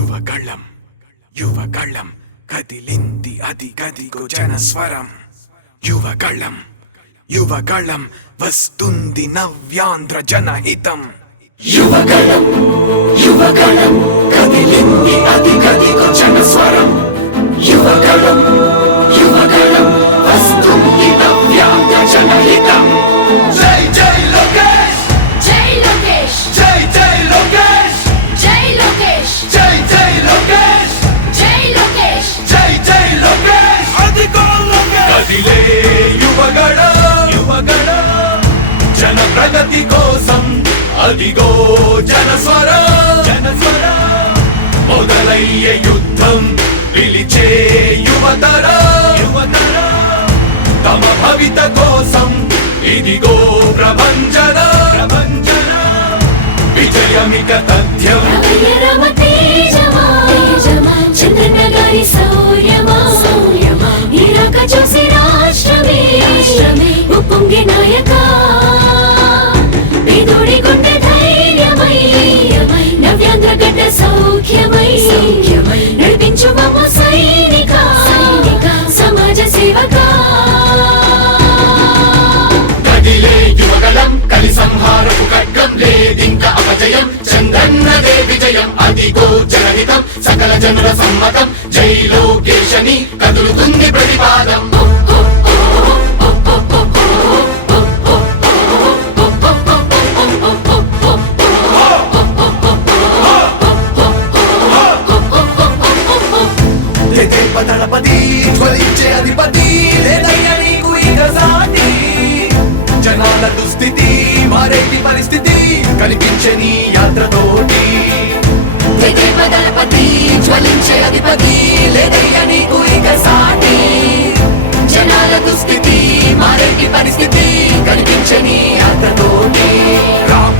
యువగళం యువగళం కదిలింది అది గదిగో జనస్వరం యువగళం యువగళం వస్తుంది నవ్యాంధ్ర జనహితం యువగళం యువగళం కదిలింది అది గదిగో జనస్వరం యువగళం యువగళం వస్తుంది నవ్యాంధ్ర జనహితం జై జై లోకేష్ జై లోకేష్ జై జై లోకేష్ జై లోకేష్ జై జై లోకేష్ జై లోకేష్ జై జై లోకేష్ అదిగో లోకేష్ కదిలే యువగళం జన ప్రగతి కోసం అదిగో జనస్వరం మొదలయ్యే యుద్ధం పిలిచే యువతరం తమ భవిత కోసం ఇదిగో ప్రభంజనం విజయమిక తథ్యం రమ తేజమా చంద్రన్న గారి శౌర్యమా నీరాక చూసి రాష్ట్రమే ఉప్పొంగే నాయక పేదోడి గుండె ధైర్యమై నవ్యాంధ్ర గడ్డ సౌఖ్యమై నడిపించు మమ్మ సైనిక సమాజ సేవక కదిలే యువగళం కలి సంహారపు ఖడ్గం లేదింక అపజయం చంద్రన్నదే విజయం అదిగో జనహితం సకల జనుల సమ్మతం జై లోకేశని కదులుతుంది ప్రతిపాదం దళపతి జ్వలించే అధిపతి లేదయ్యా నీకు ఇక సాటి జనాల దుస్థితి మారేటి పరిస్థితి కనిపించే నీ యాత్రతోటి దళపతి జ్వలించే అధిపతి లేదయ్యా నీకు ఇక సాటి జనాల దుస్థితి మారేటి పరిస్థితి కనిపించే నీ యాత్రతోటి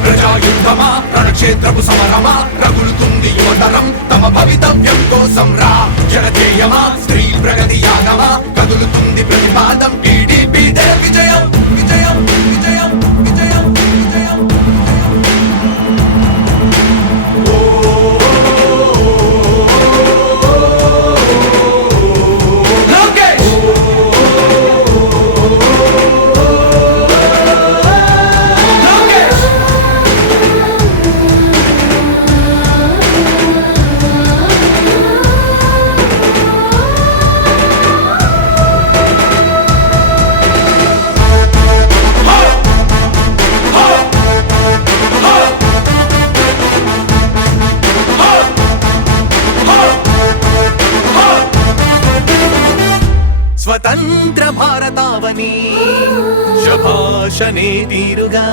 ప్రజాయుద్ధమా రణక్షేత్రపు సమరమా రగులుతుంది యువతరం తమ భవితవ్యం కోసం రా జనజేయమా స్త్రీ ప్రగతి యాగమా కదులుతుంది ప్రతిపాదం టీడీపీ విజయం విజయం విజయం విజయం విజయం స్వతంత్ర భారతావని శభాషనే తీరుగా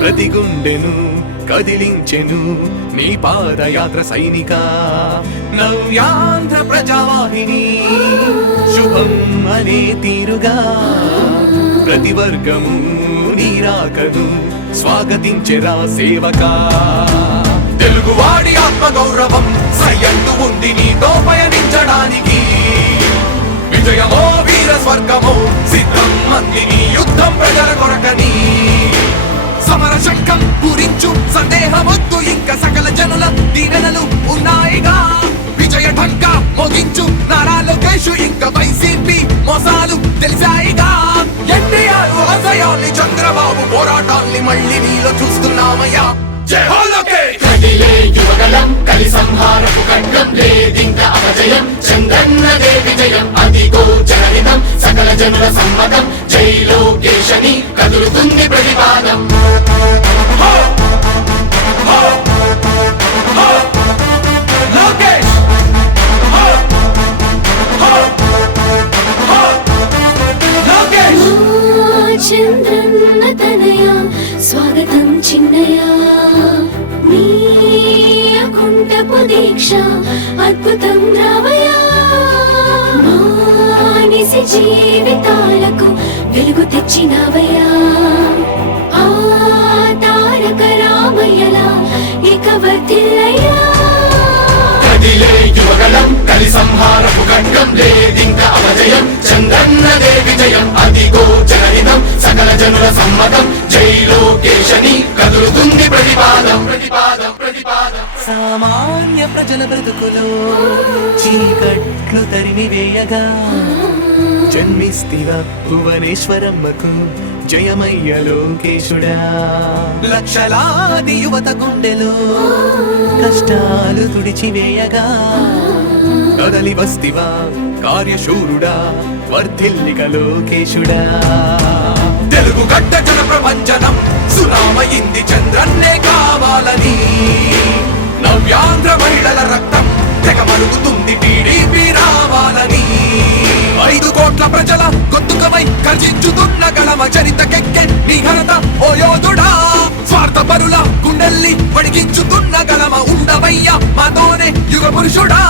ప్రతి గుండెను కదిలించెను నీ పాదయాత్ర సైనిక నవ్యాంధ్ర ప్రజావాహిని శుభం అనే తీరుగా ప్రతి వర్గము నీరాకను స్వాగతించెరా సేవక తెలుగువాడి ఆత్మగౌరవం సయ్యంటూ ఉంది నీతో పయనించడానికి విజయమో వీర స్వర్గమో సిద్ధం మందిని యుద్ధం ప్రజల కొరకని సమర శంఖం పూరించు సందేహమొద్దు ఇంకా సకల జనుల దీవెనలు ఉన్నాయిగా విజయ ఢంకా మోగించు నారా లోకేష్ ఇంకా వైసీపీ మోసాలు తెలిసాయిగా ఎన్టీఆర్ ఆశయాల్ని చంద్రబాబు పోరాటాల్ని మళ్ళీ నీలో చూస్తున్నామయ్యా జై హో లోకేష్ కదిలే యువగళం కలి సంహారపు ఖడ్గం లేదింక అపజయం చంద్రన్నదే విజయం అదిగో జనహితం సకల జనుల సమ్మతం జై లోకేశని కదులుతుంది ప్రతిపాదం లోకేష్ లోకేష్ చంద్రన్న తనయ స్వాగతం చిన్నయ నీ అకుంఠపు దీక్ష అద్భుతం రావయ మానిసి జీవితాలకు వెలుగు తెచ్చినవయ్యా ఆ తారక రామయ్యలా ఇక వర్ధిల్లయ్యా కదిలే యువగళం కలి సంహారపు ఖడ్గం లేదింక అపజయం చంద్రన్నదే విజయం అదిగో జనహితం సకల జనుల సమ్మతం జై లోకేశని కదులుతుంది ప్రతిపాదం సామాన్య ప్రజల బ్రతుకులో చీకట్లు తరిమి వేయగా జన్మిస్తివ భువనేశ్వరమ్మకు జయమయ్య లోకేశుడా. లక్షలాది యువత గుండెలో కష్టాలు తుడిచివేయగా కదలి వస్తివా కార్యశూరుడా వర్ధిల్లిక లోకేశుడా. తెలుగు గడ్డ జన ప్రపంచనం సునామయింది చంద్రన్నే కావాలని నవ్యాంధ్ర మహిళల రక్తం తెగ మరుగుతుంది టీడీపీ రావాలని 5 కోట్ల ప్రజల గొంతుకమై గర్జించుతున్న గళమ చరితకెక్కె నీ ఘనత ఓ యోధుడా. స్వార్థ పరుల గుండెల్ని వడిగించుతున్న గళమ ఉండవయ్య మాతోనే యుగ పురుషుడా.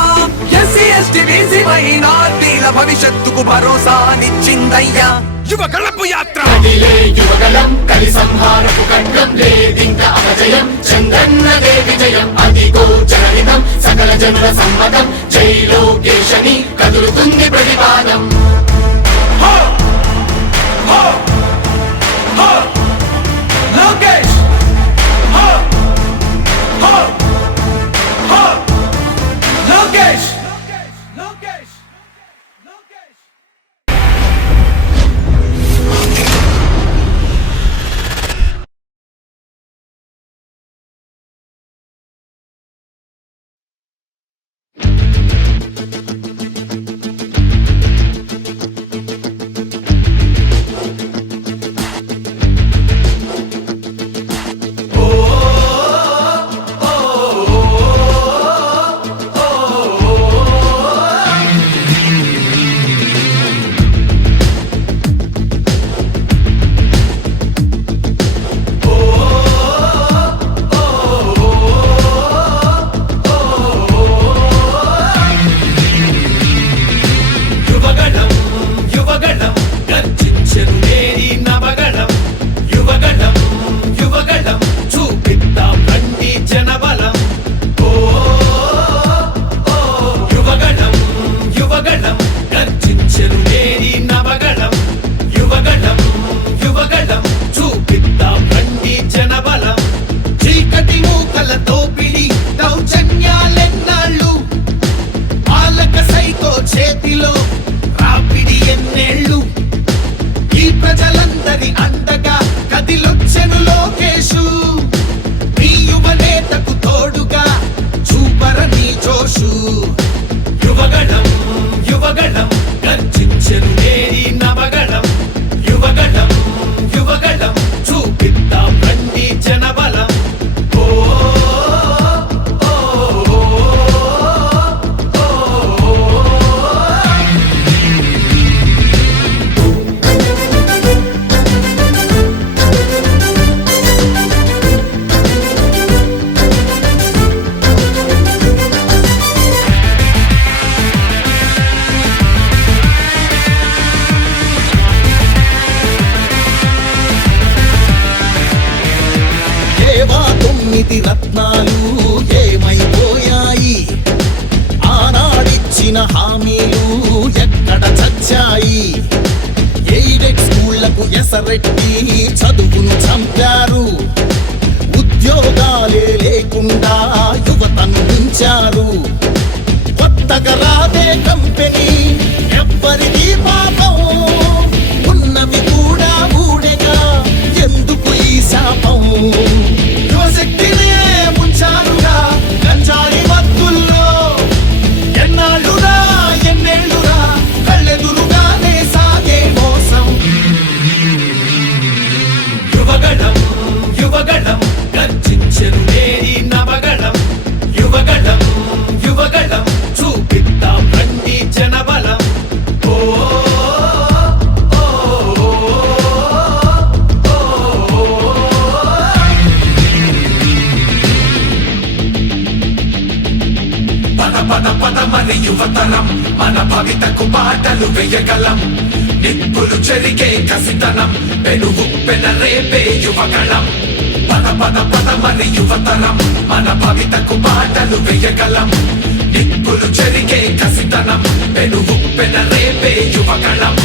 ఎస్సీ ఎస్టీ బీసీ మైనార్టీల భవిష్యత్తుకు భరోసానిచ్చిందయ్యా యువ గళపు యాత్ర. కదిలే యువగలం కలి సంహారపు ఖడ్గం లేదింక అపజయం చంద్రన్నదే విజయం అదిగో జనహితం సకల జనుల సమ్మతం జై లోకేశని కదులుతుంది ప్రతిపాదం. లోకేష్ లోకేష్ లోకేష్ లోకేష్ రత్నాలు ఏమైపోయాయి ఆనాడిచ్చిన హామీలు ఎక్కడ చచ్చాయి ఎయిడెడ్ స్కూళ్లకు ఎసరెట్టి చదువును చంపారు ఉద్యోగాలే లేకుండా యువతను ఉంచారు కొత్తగా రాదే కంపెనీ ఎవ్వరిది పాపం ఉన్నవి కూడా ఊడెగా ఎందుకు ఈ శాపం యువశక్తినే ముంచారుగా గంజాయి మత్తుల్లో ఎన్నాళ్ళురా ఎన్నేళ్ళురా కళ్ళెదురుగానే సాగే మోసం యువగణం యువగణం గర్జించెను నేడి నవగణం యువగణం యువగణం చూపిద్దాం రండి జనబలం పద పద మరి యువతరం మన భవితకు బాటలు వేయగలం నిప్పులు చెరిగే కసితనం పెనుగు పెనరేపే యువగళం పద పద పద మరి యువతరం మన భవితకు బాటలు వేయగలం నిప్పులు చెరిగే కసితనం పెనుగు పెనరేపే యువగళం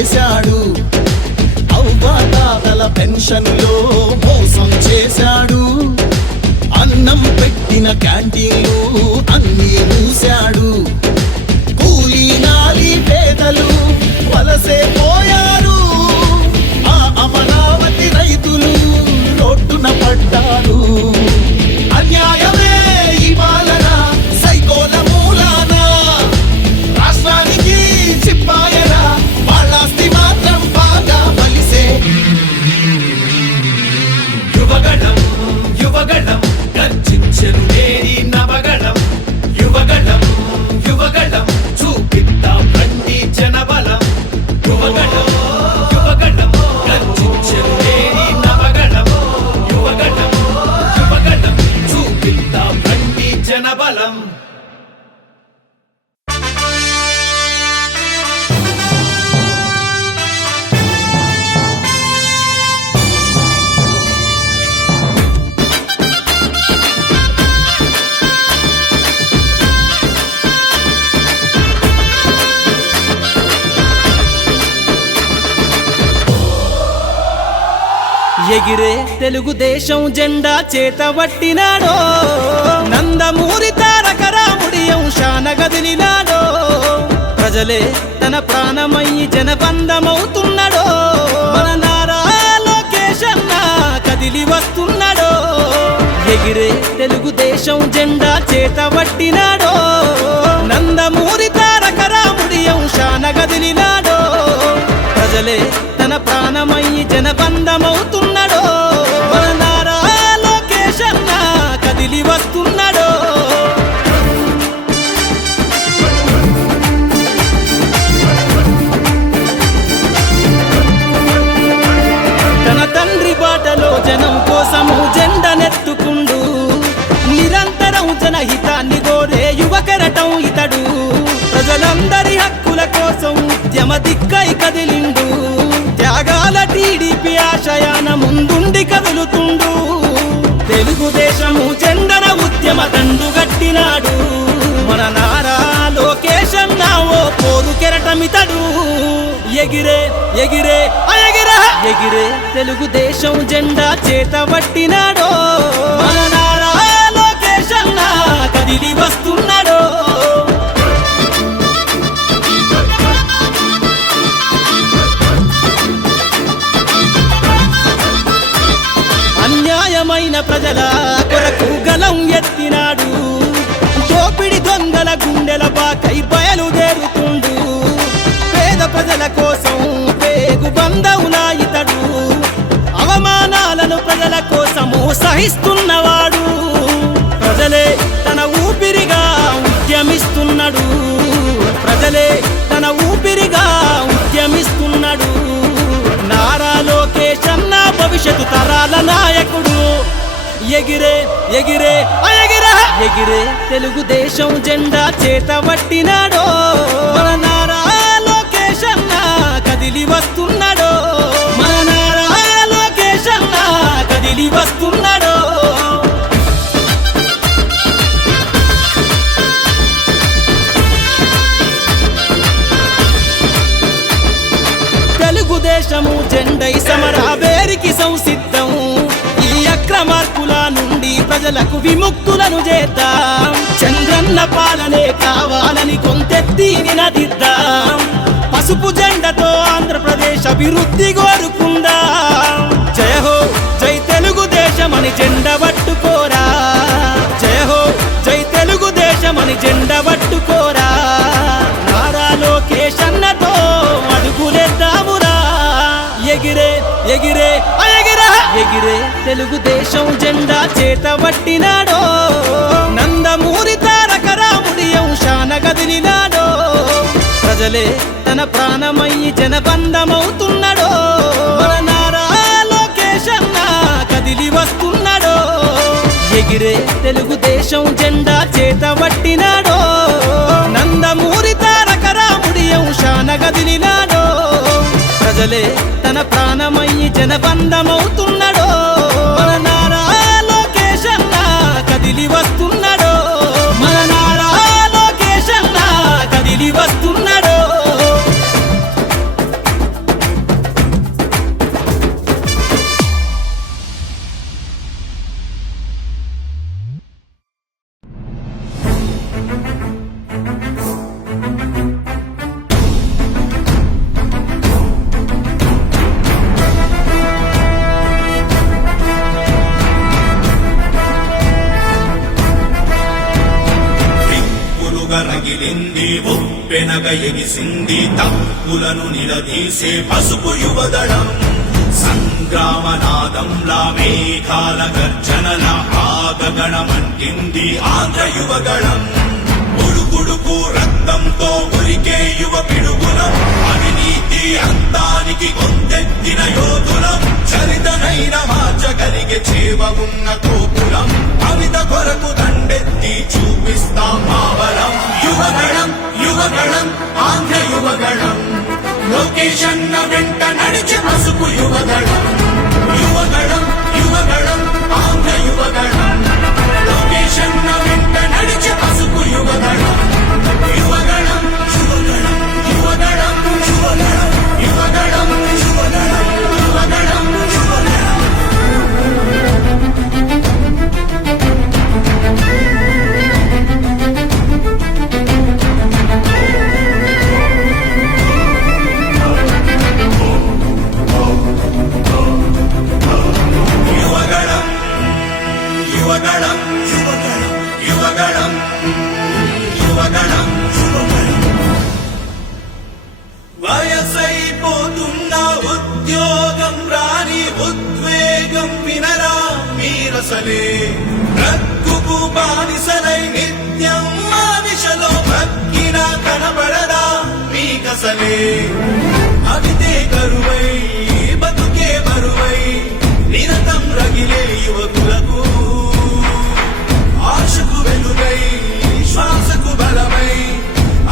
చేశాడు, అవ్వాతాతల పెన్షన్లో మోసం చేశాడు, అన్నం పెట్టిన క్యాంటీన్లు అన్నీ మూశాడు, కూలీ నాలి పేదలు వలసే పోయారు, ఆ అమరావతి రైతులు రోడ్డున పడ్డారు. అన్యాయమే ఈ పాలన సైకోల మూలాన, రాష్ట్రానికి చిప్పాయరా వాళ్ళాస్తి మాత్రం బాగా బలిసే. యువగళం యువగళం గర్జించెను నేరి నవగళం, యువగళం యువగళం చూపిద్దాం రండి జనబలం, యువగళం యువగళం గర్జించెను నేరి నవగళం, యువగళం యువగళం చూపిద్దాం రండి జనబలం. ఎగిరే తెలుగుదేశం జెండా చేతబట్టినాడో, నందమూరి తారక రాముడి అంశాన గదిలినాడో, ప్రజలే తన ప్రాణమయ్యి జనబంధమవుతున్నాడో, మన నారా లోకేష్ అన్న కదిలి వస్తున్నాడో. ఎగిరే తెలుగుదేశం జెండా చేతబట్టినాడో, నందమూరి తారక రాముడి అంశాన గదిలినాడో, ప్రజలే తన ప్రాణమయ్యి జనబంధమవుతున్నాడో, మన నారా లోకేష్ అన్న కదిలి వస్తున్నాడో. తన తండ్రి బాటలో జనం కోసము జెండనెత్తుకుండు, నిరంతరం జనహితాన్ని కోరే యువకరటం ఇతడు, ప్రజలందరి హక్కుల కోసం ఉద్యమ దిక్కై కదిలిండు, త్యాగాల టీడీపీ ఆశయాన ముందుండి కదులుతుండు, తెలుగుదేశము జెండన ఉద్యమ దండు గట్టినాడు, మన నారా లోకేష్ అన్న ఓ పోరు కెరటమితడు. ఎగిరే ఎగిరే ఎగిరే ఎగిరే తెలుగుదేశం జెండా చేతబట్టినాడో, మన నారా లోకేష్ అన్న కదిలి వస్తున్నాడో. అన్యాయమైన ప్రజల కొరకు గలం ఎత్తినాడు, దోపిడి దొంగల గుండెల బాకై బయలుదేరుతుండు, పేద ప్రజల కోసం పేగు బంధవులా ఇతడు, అవమానాలను ప్రజల కోసము సహిస్తున్నవాడు, ప్రజలే తన ఊపిరిగా ఉద్యమిస్తున్నాడు, ప్రజలే తన ఊపిరిగా ఉద్యమిస్తున్నాడు, నారా లోకేష్ అన్న భవిష్యత్తు తరాల నాయకుడు. ఎగిరే ఎగిరే ఎగిరే ఎగిరే తెలుగుదేశం జెండా చేతబట్టినాడో, మన నారా లోకేష్ అన్న కదిలి వస్తున్నాడో, మన నారా లోకేష్ అన్న కదిలి వస్తున్నాడో. తెలుగుదేశము జెండై సమరావేరికి సంసిద్ధం, ఈ అక్రమార్కుల నుండి ప్రజలకు విముక్తులను చేద్దాం, చంద్రన్న పాలనే కావాలని కొంతెత్తి నినదిద్దాం, పసుపు జెండతో ఆంధ్రప్రదేశ్ అభివృద్ధి కోరుకుందాం. జయ హో జై తెలుగుదేశమని జెండ పట్టుకోరా, జయ హో జై తెలుగుదేశమని జెండ పట్టుకోరా, నారా లోకేష్ అన్నతో అడుగులేద్దామురా. ఎగిరే ఎగిరే ఎగిరే ఎగిరే తెలుగుదేశం జెండా చేతబట్టినాడో, నందమూరి తారక రాముడి అంశాన గదిలినాడో, ప్రజలే తన ప్రాణమయ్యి జనబంధమవుతున్నాడో, మన నారా లోకేష్ అన్న కదిలి వస్తున్నాడో. ఎగిరే తెలుగుదేశం జెండా చేతబట్టినాడో, నందమూరి తారక రాముడి అంశాన గదిలినాడో, ప్రజలే తన ప్రాణమయ్యి జనబంధమవుతున్నాడో, మన నారా లోకేష్ అన్న కదిలి వస్తున్నాడో, మన నారా లోకేష్ అన్న కదిలి వస్తున్నాడో. ఉప్పెనగ ఎగిసింది తప్పులను నిలదీసే పసుపు యువదళం సంగ్రామనాదంలా మేఘాల గర్జనల ఆగగణమంటింది ఆంధ్ర యువగళం ఉడుకుడుకు రక్తంతో ఉరికే యువ పిడుగులం అవినీతి అంతానికి గొంతెత్తిన యోధులం చరితనైన మార్చగలిగే చేవ ఉన్న కోపులం కవిత కొరకు దండెత్తి చూపిస్తాం మావలం యువగళం యువగళం ఆంధ్ర యువగళం లొకేషన్ వెంట నడిచే పసుపు యువగళం యువగళం యువగళం ఆంధ్ర యువగళం లొకేషన్ వెంట నడిచే పసుపు యువగళం యువగళం యువగళం యువగళం యువగళం యువగళం యువగళం యువగళం యువగళం యువగళం యువగళం యువగళం యువగళం యువగళం వయసైపోతున్న ఉద్యోగం రాని ఉద్వేగం వినరా మీరసలే రక్కుకు బానిసలై నిత్యం మానిషలో భక్కిన కనబడదా మీకసలే అవితే కరువై బతుకే బరువై నిరతం రగిలే యువకులకు ఆశకు వెలుగై శ్వాసకు బలమై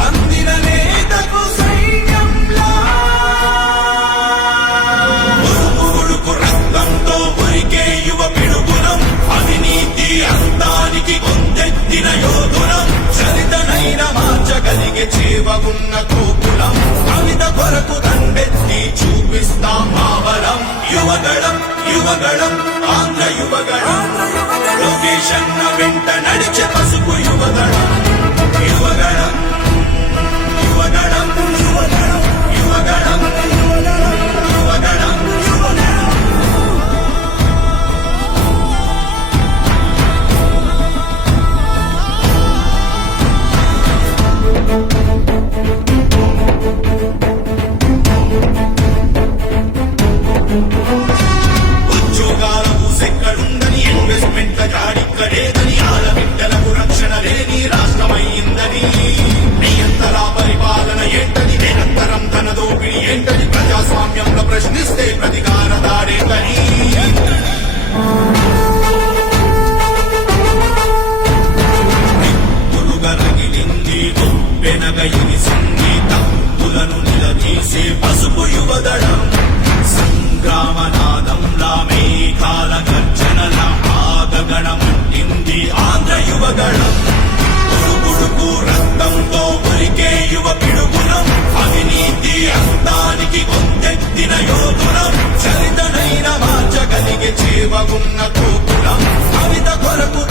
అందిన నేతకు సైన్యంలా ఉడుకు రక్తంతో ఉరికే యువ పిడుగులం అవినీతి అంతానికి గొంతెత్తిన యోధులం చరితనైన మార్చగలిగే చేవ ఉన్న కోపులం కవిత కొరకు దండెత్తి చూపిస్తాం మావలం యువగళం యువగళం ఆంధ్ర యువగళం లొకేషన్ వెంట నడిచే పసుపు యువగళం యువగళం యువగళం యువగళం యువగళం యువగళం యువగళం ఉద్యోగాల ఊసెక్కడుందని ఇన్వెస్ట్మెంట్ల జాడిక్కడేదని ఆడబిడ్డలకు రక్షణ లేని రాష్ట్రమైందని నియంతర పరిపాలన ఏంటని నిరంతరం ధన దోపిడీ ఏంటని ప్రజాస్వామ్యంలో ప్రశ్నిస్తే ప్రతికార దాడేంటని రగిలింది ఉప్పెనగ ఎగిసింది తప్పులను నిలదీసే పసుపు యువదళం సంగ్రామనాదంలా మేఘాల గర్జనల ఆగగణమంటింది ఆంధ్ర యువగళం ఉడుకుడుకు రక్తంతో ఉరికే యువ పిడుగులం అవినీతి అంతానికి గొంతెత్తిన యోధులం చరితనైన మార్చగలిగే చేవ ఉన్న కోపులం కవిత కొరకు